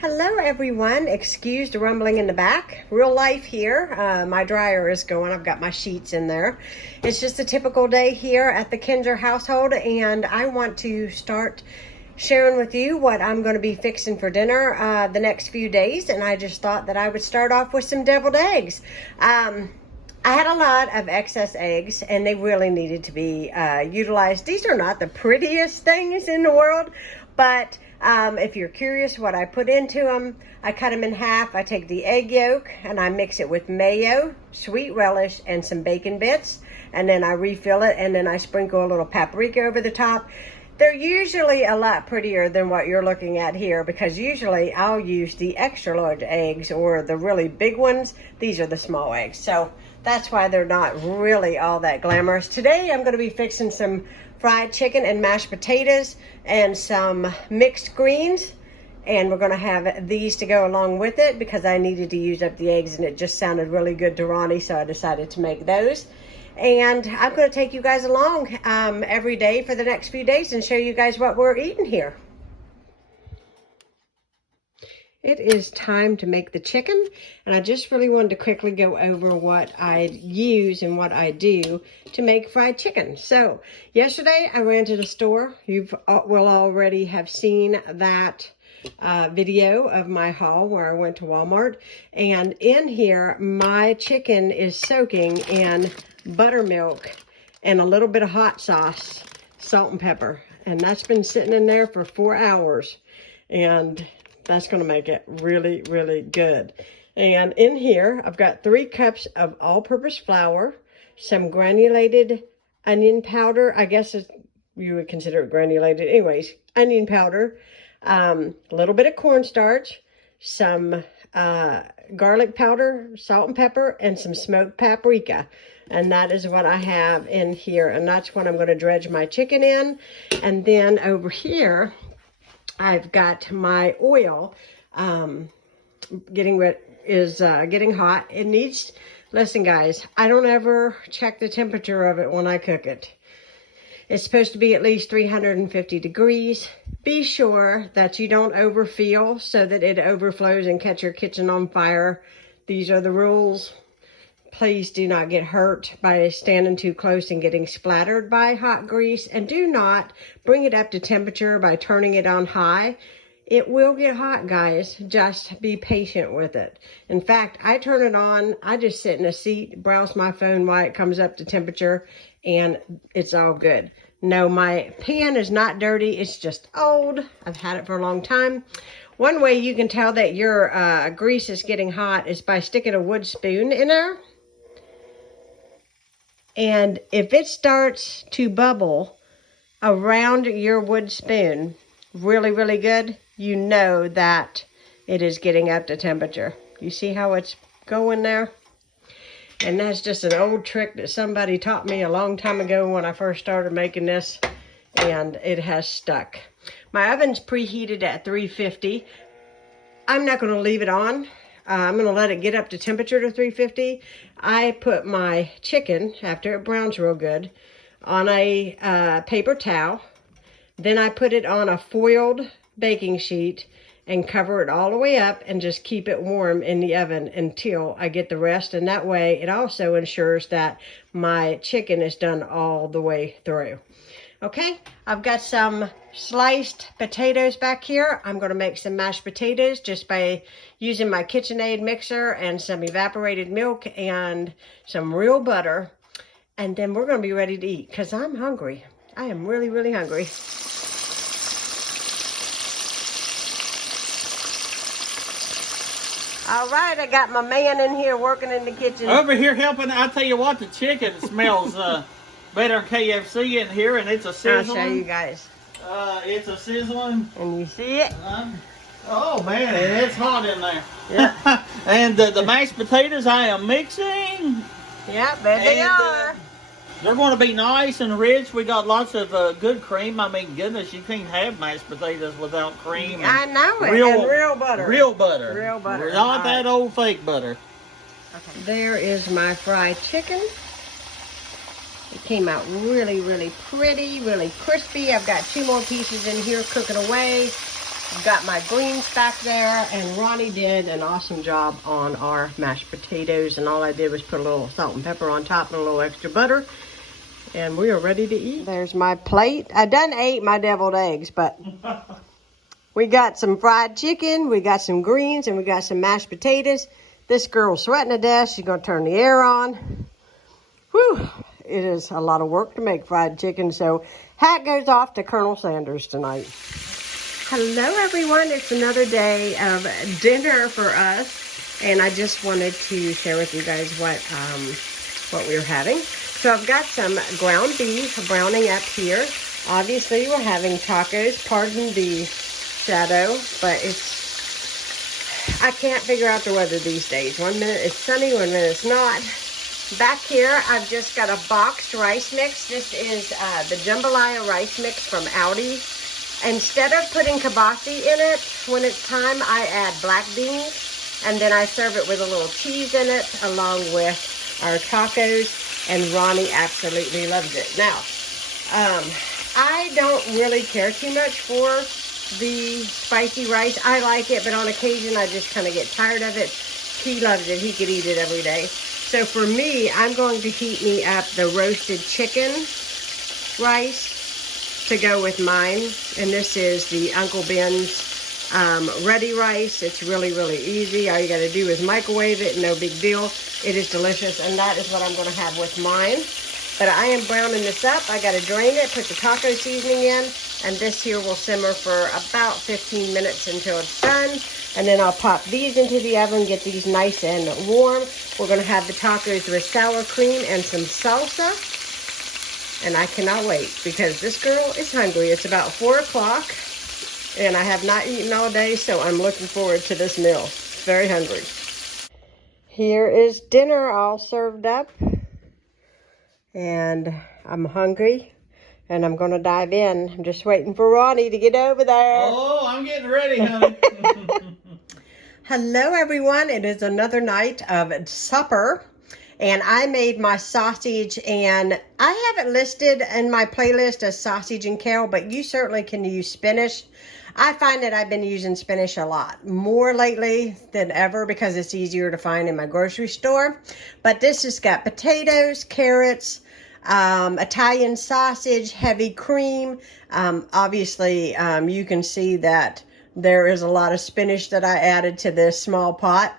Hello everyone, excuse the rumbling in the back. Real life here. My dryer is going, I've got my sheets in there. It's just a typical day here at the Kinzer household, and I want to start sharing with you what I'm going to be fixing for dinner the next few days, and I just thought that I would start off with some deviled eggs. I had a lot of excess eggs and they really needed to be utilized. These are not the prettiest things in the world, but if you're curious what I put into them, I cut them in half. I take the egg yolk and I mix it with mayo, sweet relish, and some bacon bits. And then I refill it, and then I sprinkle a little paprika over the top. They're usually a lot prettier than what you're looking at here, because usually I'll use the extra large eggs or the really big ones. These are the small eggs. So that's why they're not really all that glamorous. Today I'm going to be fixing some fried chicken and mashed potatoes and some mixed greens, and we're going to have these to go along with it because I needed to use up the eggs and it just sounded really good to Ronnie, so I decided to make those. And I'm going to take you guys along every day for the next few days and show you guys what we're eating here. It is time to make the chicken, and I just really wanted to quickly go over what I use and what I do to make fried chicken. So yesterday I ran to the store. You will already have seen that video of my haul where I went to Walmart, and in here my chicken is soaking in buttermilk and a little bit of hot sauce, salt and pepper, and that's been sitting in there for 4 hours, and that's going to make it really, really good. And in here, I've got 3 cups of all-purpose flour, some granulated onion powder. I guess you would consider it granulated. Anyways, onion powder, a little bit of cornstarch, some garlic powder, salt and pepper, and some smoked paprika. And that is what I have in here. And that's what I'm going to dredge my chicken in. And then over here, I've got my oil getting hot. It needs, listen guys, I don't ever check the temperature of it when I cook it. It's supposed to be at least 350 degrees. Be sure that you don't overfill so that it overflows and catch your kitchen on fire. These are the rules. Please do not get hurt by standing too close and getting splattered by hot grease. And do not bring it up to temperature by turning it on high. It will get hot, guys. Just be patient with it. In fact, I turn it on. I just sit in a seat, browse my phone while it comes up to temperature, and it's all good. No, my pan is not dirty. It's just old. I've had it for a long time. One way you can tell that your grease is getting hot is by sticking a wood spoon in there. And if it starts to bubble around your wood spoon really, really good, you know that it is getting up to temperature. You see how it's going there? And that's just an old trick that somebody taught me a long time ago when I first started making this, and it has stuck. My oven's preheated at 350. I'm not going to leave it on. I'm going to let it get up to temperature to 350. I put my chicken, after it browns real good, on a paper towel. Then I put it on a foiled baking sheet and cover it all the way up and just keep it warm in the oven until I get the rest. And that way it also ensures that my chicken is done all the way through. Okay, I've got some sliced potatoes back here. I'm going to make some mashed potatoes just by using my KitchenAid mixer and some evaporated milk and some real butter. And then we're going to be ready to eat because I'm hungry. I am really, really hungry. All right, I got my man in here working in the kitchen. Over here helping. I tell you what, the chicken smells better than KFC in here, and it's a sizzling. I'll show you guys. It's a sizzling. And you see it? Oh man, and it's hot in there. Yeah. And the mashed potatoes I am mixing. Yeah, there they are. They're going to be nice and rich. We got lots of good cream. I mean, goodness, you can't have mashed potatoes without cream. I know it. Real, and real butter. Real butter. Real butter. Not that old fake butter. Okay. There is my fried chicken. It came out really, really pretty, really crispy. I've got 2 more pieces in here cooking away. I've got my greens back there, and Ronnie did an awesome job on our mashed potatoes, and all I did was put a little salt and pepper on top and a little extra butter, and we are ready to eat. There's my plate. I done ate my deviled eggs, but we got some fried chicken, we got some greens, and we got some mashed potatoes. This girl's sweating to death. She's gonna turn the air on. Whew, it is a lot of work to make fried chicken, so hat goes off to Colonel Sanders tonight. Hello everyone, it's another day of dinner for us, and I just wanted to share with you guys what we're having. So I've got some ground beef browning up here. Obviously we're having tacos, pardon the shadow, but I can't figure out the weather these days. 1 minute it's sunny, 1 minute it's not. Back here I've just got a boxed rice mix. This is the jambalaya rice mix from Aldi. Instead of putting kibasi in it, when it's time, I add black beans, and then I serve it with a little cheese in it, along with our tacos, and Ronnie absolutely loves it. Now, I don't really care too much for the spicy rice. I like it, but on occasion, I just kind of get tired of it. He loves it. He could eat it every day. So for me, I'm going to heat me up the roasted chicken rice to go with mine, and this is the Uncle Ben's ready rice. It's really, really easy. All you got to do is microwave it, no big deal. It is delicious, and that is what I'm going to have with mine. But I am browning this up. I got to drain it, put the taco seasoning in, and this here will simmer for about 15 minutes until it's done. And then I'll pop these into the oven, get these nice and warm. We're going to have the tacos with sour cream and some salsa. And I cannot wait because this girl is hungry. It's about 4 o'clock and I have not eaten all day, so I'm looking forward to this meal. Very hungry. Here is dinner all served up, and I'm hungry and I'm gonna dive in. I'm just waiting for Ronnie to get over there. Oh, I'm getting ready, honey. Hello everyone, it is another night of supper. And I made my sausage, and I have it listed in my playlist as sausage and kale, but you certainly can use spinach. I find that I've been using spinach a lot more lately than ever because it's easier to find in my grocery store. But this has got potatoes, carrots, Italian sausage, heavy cream. Obviously, you can see that there is a lot of spinach that I added to this small pot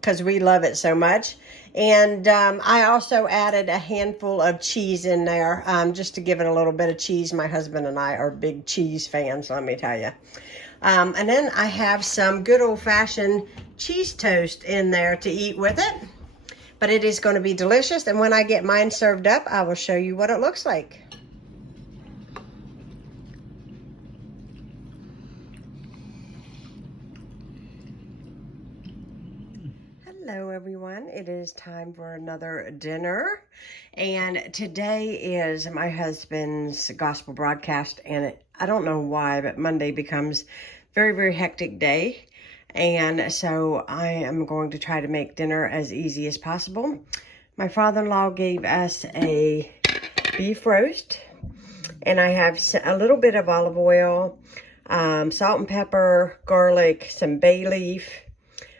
because we love it so much. And I also added a handful of cheese in there just to give it a little bit of cheese. My husband and I are big cheese fans, let me tell you. And then I have some good old-fashioned cheese toast in there to eat with it. But it is going to be delicious. And when I get mine served up, I will show you what it looks like. Hello everyone, it is time for another dinner, and today is my husband's gospel broadcast, and I don't know why, but Monday becomes very, very hectic day, and so I am going to try to make dinner as easy as possible. My father-in-law gave us a beef roast, and I have a little bit of olive oil, salt and pepper, garlic, some bay leaf,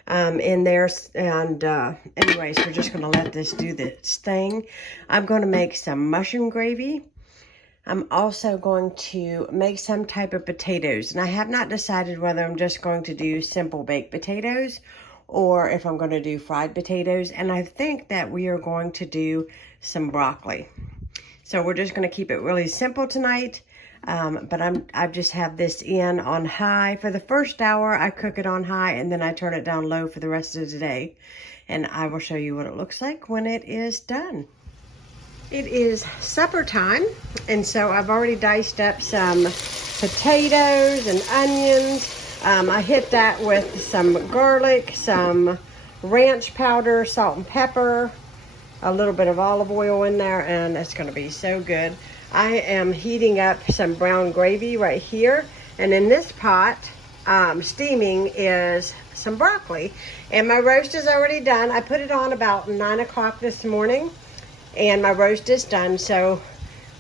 in there, and anyways, we're just going to let this do this thing. I'm going to make some mushroom gravy. I'm also going to make some type of potatoes, and I have not decided whether I'm just going to do simple baked potatoes or if I'm going to do fried potatoes, and I think that we are going to do some broccoli. So we're just going to keep it really simple tonight. But I just have this in on high. For the first hour, I cook it on high, and then I turn it down low for the rest of the day. And I will show you what it looks like when it is done. It is supper time, and so I've already diced up some potatoes and onions. I hit that with some garlic, some ranch powder, salt and pepper, a little bit of olive oil in there, and it's going to be so good. I am heating up some brown gravy right here, and in this pot, steaming is some broccoli, and my roast is already done. I put it on about 9 o'clock this morning, and my roast is done, so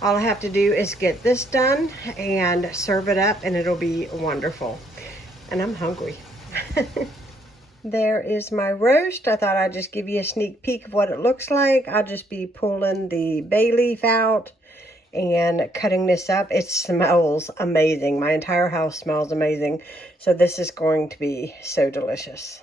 all I have to do is get this done and serve it up, and it'll be wonderful. and I'm hungry. There is my roast. I thought I'd just give you a sneak peek of what it looks like. I'll just be pulling the bay leaf out and cutting this up. It smells amazing. My entire house smells amazing. So this is going to be so delicious.